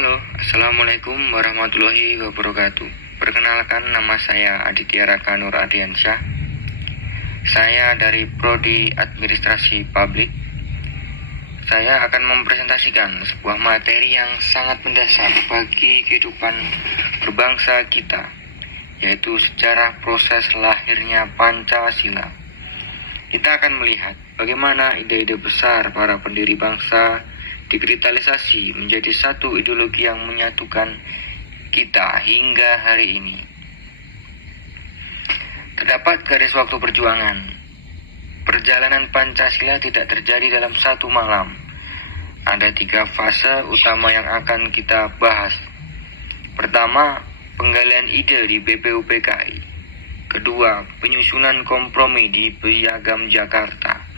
Halo, Assalamualaikum warahmatullahi wabarakatuh. Perkenalkan, nama saya Aditya Raka Nur Ardiansyah. Saya dari Prodi Administrasi Publik. Saya akan mempresentasikan sebuah materi yang sangat mendasar bagi kehidupan berbangsa kita, yaitu sejarah proses lahirnya Pancasila. Kita akan melihat bagaimana ide-ide besar para pendiri bangsa dikristalisasi menjadi satu ideologi yang menyatukan kita hingga hari ini. Terdapat garis waktu perjuangan. Perjalanan Pancasila tidak terjadi dalam satu malam. Ada 3 fase utama yang akan kita bahas. Pertama, penggalian ide di BPUPKI. Kedua, penyusunan kompromi di Piagam Jakarta.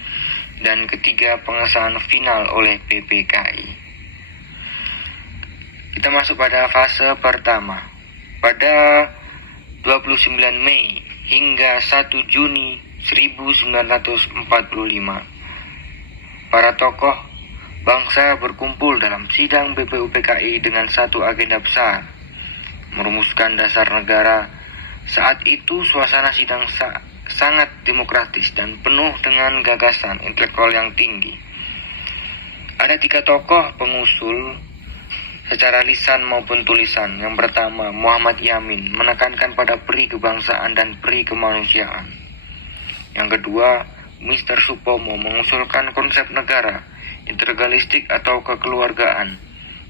Dan ketiga, pengesahan final oleh PPKI. Kita masuk pada fase pertama. Pada 29 Mei hingga 1 Juni 1945, para tokoh bangsa berkumpul dalam sidang BPUPKI dengan satu agenda besar, merumuskan dasar negara. Saat itu suasana sidang sangat demokratis dan penuh dengan gagasan intelektual yang tinggi. Ada 3 tokoh pengusul secara lisan maupun tulisan. Yang pertama, Muhammad Yamin menekankan pada peri kebangsaan dan peri kemanusiaan. Yang kedua, Mr. Supomo mengusulkan konsep negara, integralistik atau kekeluargaan.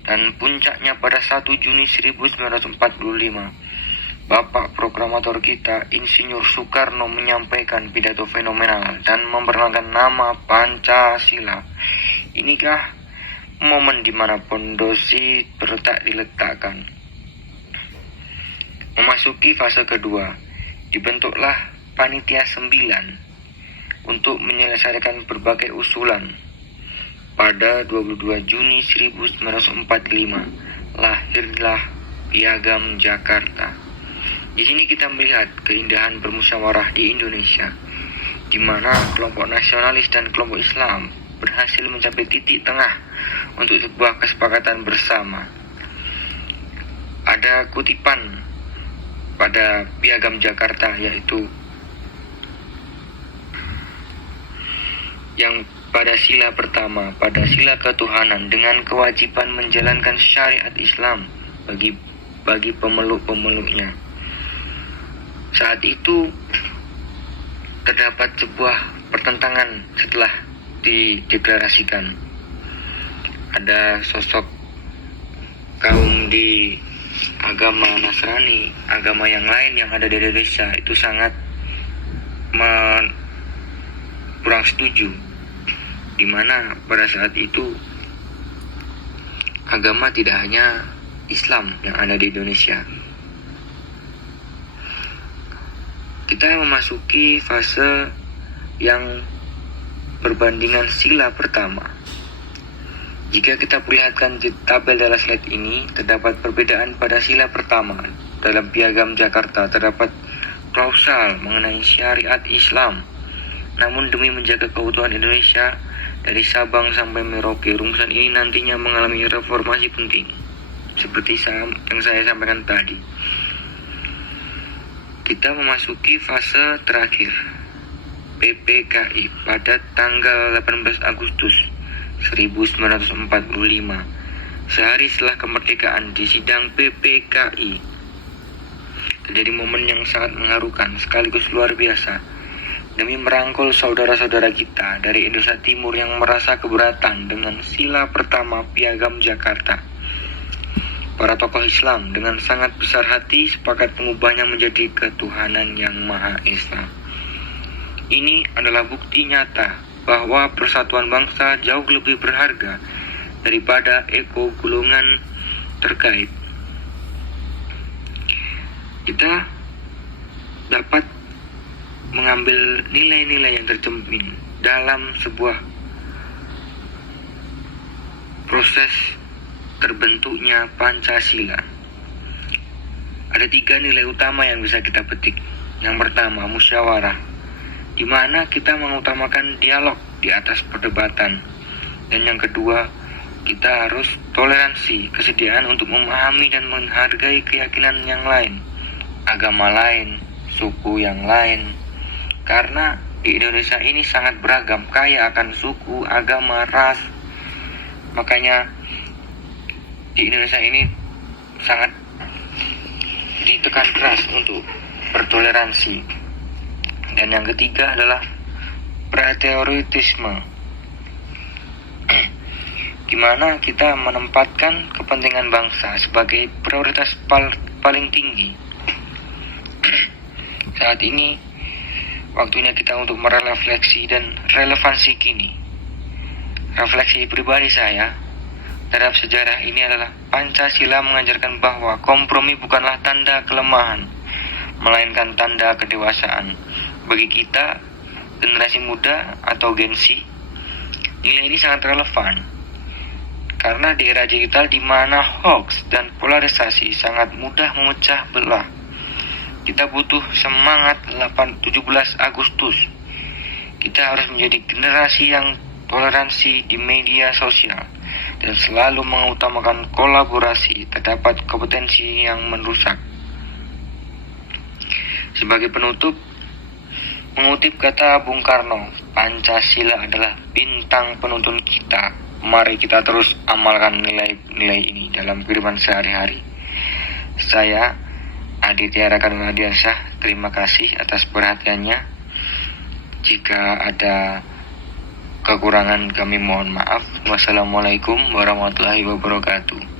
Dan puncaknya pada 1 Juni 1945, Bapak Proklamator kita, Insinyur Soekarno, menyampaikan pidato fenomenal dan memperkenalkan nama Pancasila. Inikah momen di mana pondasi diletakkan. Memasuki fase kedua, dibentuklah Panitia 9 untuk menyelesaikan berbagai usulan. Pada 22 Juni 1945, lahirlah Piagam Jakarta. Di sini kita melihat keindahan bermusyawarah di Indonesia, di mana kelompok nasionalis dan kelompok Islam berhasil mencapai titik tengah untuk sebuah kesepakatan bersama. Ada kutipan pada Piagam Jakarta, yaitu yang pada sila pertama, pada sila ketuhanan dengan kewajiban menjalankan syariat Islam bagi pemeluk-pemeluknya. Saat itu terdapat sebuah pertentangan setelah dideklarasikan. Ada sosok kaum di agama Nasrani, agama yang lain yang ada di Indonesia itu sangat kurang setuju, di mana pada saat itu agama tidak hanya Islam yang ada di Indonesia. Kita memasuki fase yang perbandingan sila pertama. Jika kita perlihatkan di tabel dalam slide ini, terdapat perbedaan pada sila pertama. Dalam Piagam Jakarta terdapat klausal mengenai syariat Islam. Namun demi menjaga keutuhan Indonesia dari Sabang sampai Merauke, rumusan ini nantinya mengalami reformasi penting, seperti yang saya sampaikan tadi. Kita memasuki fase terakhir, PPKI, pada tanggal 18 Agustus 1945. Sehari setelah kemerdekaan, di sidang PPKI terjadi momen yang sangat mengharukan sekaligus luar biasa. Demi merangkul saudara-saudara kita dari Indonesia Timur yang merasa keberatan dengan sila pertama Piagam Jakarta, para tokoh Islam dengan sangat besar hati sepakat mengubahnya menjadi ketuhanan yang Maha Esa. Ini adalah bukti nyata bahwa persatuan bangsa jauh lebih berharga daripada ego golongan terkait. Kita dapat mengambil nilai-nilai yang tercermin dalam sebuah proses terbentuknya Pancasila. Ada 3 nilai utama yang bisa kita petik. Yang pertama, musyawarah, di mana kita mengutamakan dialog di atas perdebatan. Dan yang kedua, kita harus toleransi, kesediaan untuk memahami dan menghargai keyakinan yang lain, agama lain, suku yang lain. Karena di Indonesia ini sangat beragam, kaya akan suku, agama, ras. Makanya di Indonesia ini sangat ditekan keras untuk bertoleransi. Dan yang ketiga adalah patriotisme, di mana kita menempatkan kepentingan bangsa sebagai prioritas paling tinggi. Saat ini waktunya kita untuk merefleksi dan relevansi kini. Refleksi pribadi saya terhadap sejarah ini adalah Pancasila mengajarkan bahwa kompromi bukanlah tanda kelemahan, melainkan tanda kedewasaan. Bagi kita, generasi muda atau Gen Z, nilai ini sangat relevan. Karena di era digital di mana hoax dan polarisasi sangat mudah memecah belah, kita butuh semangat 17 Agustus. Kita harus menjadi generasi yang toleransi di media sosial dan selalu mengutamakan kolaborasi terdapat kompetensi yang merusak. Sebagai penutup, mengutip kata Bung Karno, Pancasila adalah bintang penuntun kita. Mari kita terus amalkan nilai-nilai ini dalam kehidupan sehari-hari. Saya, Aditya Rakanuladiansyah, terima kasih atas perhatiannya. Jika ada kekurangan kami mohon maaf. Wassalamualaikum warahmatullahi wabarakatuh.